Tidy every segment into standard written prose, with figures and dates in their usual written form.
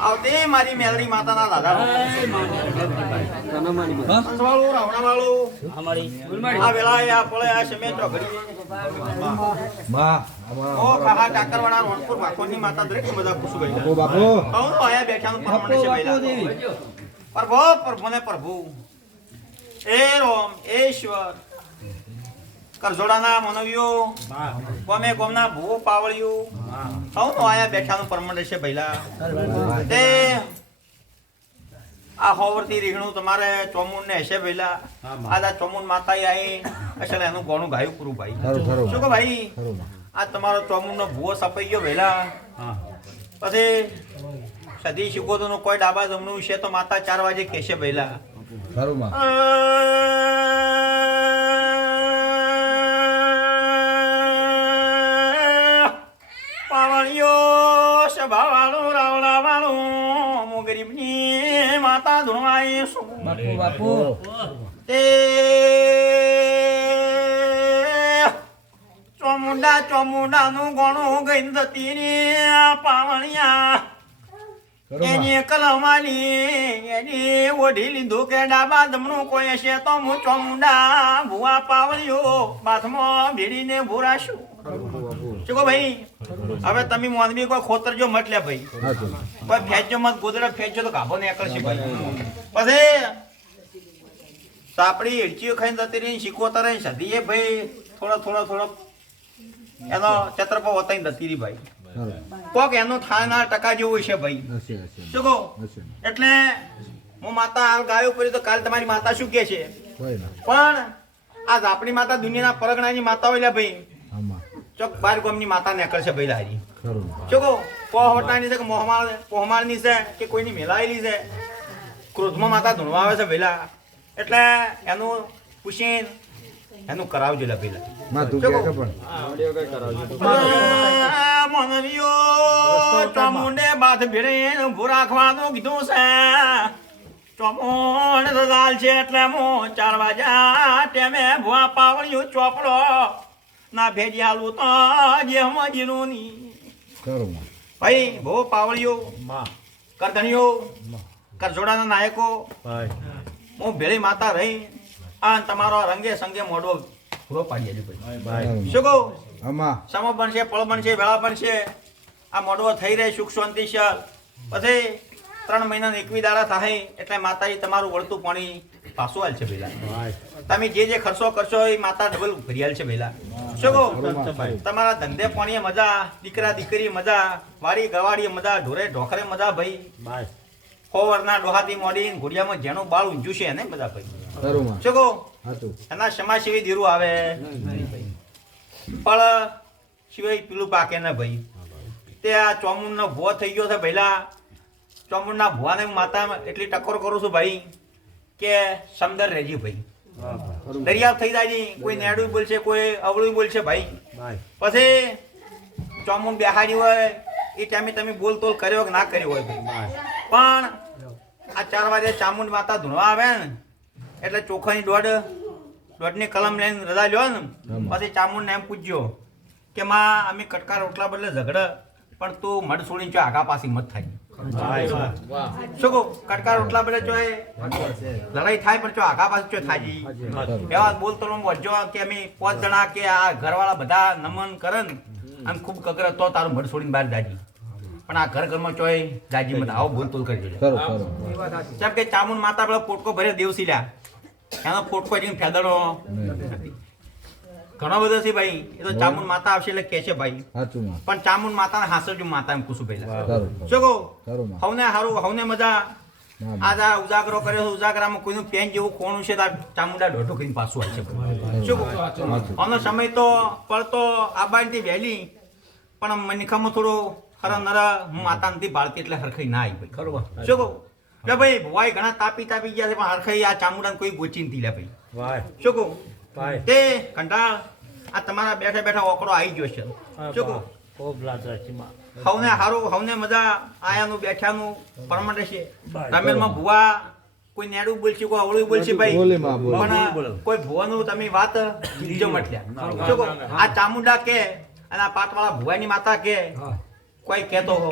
આવતી મારી મેલડી માતાના દાદા પંચવાળું રાવણા વાળું આ વેળા આ પળે આ સમય ચોઘડી ઓ કાકા ટાકરવાળા રણપુર વાકોની માતા દરેક બધા ખુશ ગઈ બાપુ કહું તો આયા બેઠાનું પરમાણે છે ભાઈલા પ્રભુ ને પ્રભુ એ રોમ ઈશ્વર કરજોડાના મનવ્યો ગમે ગોમના ભૂ પાવળ્યું કહું તો આયા બેઠાનું પરમાણે છે ભાઈલા તે આ હોવરથી રીહણું તમારે ચોમુન ને હશે ભાઈલા આ ચોમુન માતા આવી અસલ એનું ગોણું ગાયું પૂરું ભાઈ શું કહો ભાઈ આ તમારો ચોમુન નો ભૂવો સપાઈ ગયો ભાઈલા પછી સદી શીખો નો કોઈ ડાબા જમણું છે તો માતા 4 વાગે કહેશે ભાઈલા પાવળિયો સભાવાળું રાવણા વાળું મો ગરીબની માતા ધૂણવાય બાપુ બાપુ તે ચોમુંડા નું ગોણું ગઈ જતી રે પાવણિયા એની કલમાલી એની ઓઢી લીધું કે ડાબા જમણું કોઈ હશે તો હું ચોમુંડા ભૂવા પાવળિયો બાથમાં ભીડીને ભૂરાશું ચૂકો ભાઈ હવે તમે મોનવી કોઈ ખોતરજો મત લે ભાઈ કોઈ ફેંચજો મત ગોદડા ફેંચજો તો ગાભો નીકળશે ભાઈ પછી સાપડી હિડચીઓ ખાઈને જતી રહી શીખવતા રહી સદીએ ભાઈ થોડો એનો ચત્રપો વતાઈને જતી રહી ભાઈ કોક એનો થાના ટકા જેવું છે ભાઈ શું કહો એટલે હું માતા હાલ ગાયો પડી તો કાલ તમારી માતા શું કે છે પણ આજ આપણી માતા દુનિયાના પરગણાની માતા હોય ભાઈ ચોક 12 ગામની માતા નીકળશે ભાઈ લારી શું કહો પોહવટાની છે કે પોહમાળની છે કે કોઈની મેલાયેલી છે ક્રોધમાં માતા ધૂણવા આવે છે ભેલા એટલે એનું પૂછીને એનું કરાવજો લે પેલા ચોમુંડે બાદ ભીડે ઉભું રાખવાનું કીધું છે ચોમુંડ દાલ છે એટલે હું 4 વાગ્યા ટેમે ભૂવા પાવળિયું ચોપડો ના ભેજી આલું તો જે મજીનું ની ભાઈ ભો પાવળિયું કરધણીઓ કરજોડાના નાયકો હું ભેળી માતા રહી આ તમારો રંગે સંગે મોઢો પૂરો પાડી દેજો ભાઈ શું કહું સમો બનશે પળ બનશે વેળા બનશે આ મોઢો થઈ રહે સુખ શાંતિ છે પછી 3 મહિના 21 દાડા થાય એટલે માતાજી તમારું વળતું પાણી પાછું હાલ છે ભેલા તમે જે ખર્ચો કરશો એ માતા ડબલ ભરી હાલ છે ભેલા શું કહું તમારા ધંધે પાણીએ મજા દીકરા દીકરી મજા વાડી ગવાડીએ મજા ઢોરે ઢોખરે મજા ભાઈ ખોવરના ડોહાથી મોડી ઘોડિયામાં જેનું બાળ ઊંઝું છે ને બધા ભાઈ શું કહો એના સમાજ સિવાય ધીરું આવે પણ સિવાય પેલું પાકે ને ભાઈ તે આ ચોમુંડનો ભૂવો થઈ ગયો છે પહેલા ચોમુંડના ભૂવાને હું માતા એટલી ટકોર કરું છું ભાઈ કે સમદર રહેજી ભાઈ દરિયા થઈ જાય કોઈ નેડું બોલશે કોઈ અવળું બોલશે ભાઈ પછી ચોમુંડ બેહાડી હોય એ ટાઈમે તમે બોલતોલ કર્યો કે ના કર્યો હોય ભાઈ પણ આ 4 વાગે ચામુંડ માતા ધૂણવા આવે ને એટલે ચોખાની દોઢની કલમ લઈને રજા લ્યો ને પછી ચામુંડને એમ પૂછજો કે માં અમે કટકા રોટલા બદલે ઝઘડે પણ તું મઢ છોડીને ચો આગા પાછી મત થાય શું કહું કટકા રોટલા બદલે ચો લડાઈ થાય પણ ચો આગા પાછી ચો થાય એવા બોલતો વજો કે અમે 5 જણા કે આ ઘરવાળા બધા નમન કરે ને આમ ખૂબ કગર તો તારું મઢ છોડીને બહાર જાજી પણ આ ઘરમાં ચોય જાજી મત આવો બોલ તોલ કરજો જેમ કે ચામુંડ માતા પેલો પોટકો ભરે દેવસી લ્યા એનો પોટકો જઈને ફેદડો ઘણો બધો છે ભાઈ એ તો ચામુંડ માતા આવશે એટલે કે છે ભાઈ પણ ચામુંડ માતાને હાસરજો માતા એમ કુશું પહેલા શું કહું હવને હારું હવને મજા આજ આ ઉજાગરો કર્યો છે, ઉજાગરામાં કોઈનું પેન જેવું ખોણું છે, તાર ચામુંડા દોઢો કરીને પાછું આવે છે. શું કહું? આનો સમય તો પડતો આબાનથી વહેલી, પણ મનખામાં થોડો હરા નરા માતા નથી બાળતી એટલે હરખાઈ ના આવી ભાઈ. શું કહું? એટલે ભાઈ ભવાઈ ઘણા તાપી ગયા છે, પણ હરખાઈ આ ચામુંડાને કોઈ ગોચી નથી લે ભાઈ. શું કહું? તે કંટાળ આ તમારા બેઠા બેઠા ઓકડો આવી ગયો છે. શું કહું? હવને હારું, હવને મજા આયાનું બેઠાનું પરમાનન્ટ છે. રમેલમાં ભુવા કોઈ નેડું બોલશે, કોઈ અવળું બોલશે ભાઈ, પણ કોઈ ભુવાનું તમે વાત બીજો મટલ્યા. શું કહું? આ ચામુંડા કે અને આ પાટવાળા ભુવાની માતા કે કોઈ કહેતો હો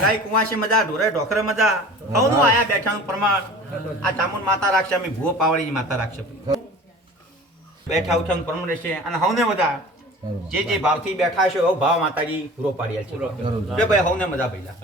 ગાય કુવાસી મજા, ઢોરે ઢોકરે મજા, હવનું આયા બેઠાનું પ્રમાણ. આ ચામુંડ માતા રાખશે, અમે ભુવો પાવળીની માતા રાખશે. બેઠા ઉઠાનું પ્રમાણ છે અને હવને મજા જે ભાવથી બેઠા છે ભાવ માતાજી પૂરો પાડ્યા છે. ભાઈ હવને મજા પહેલા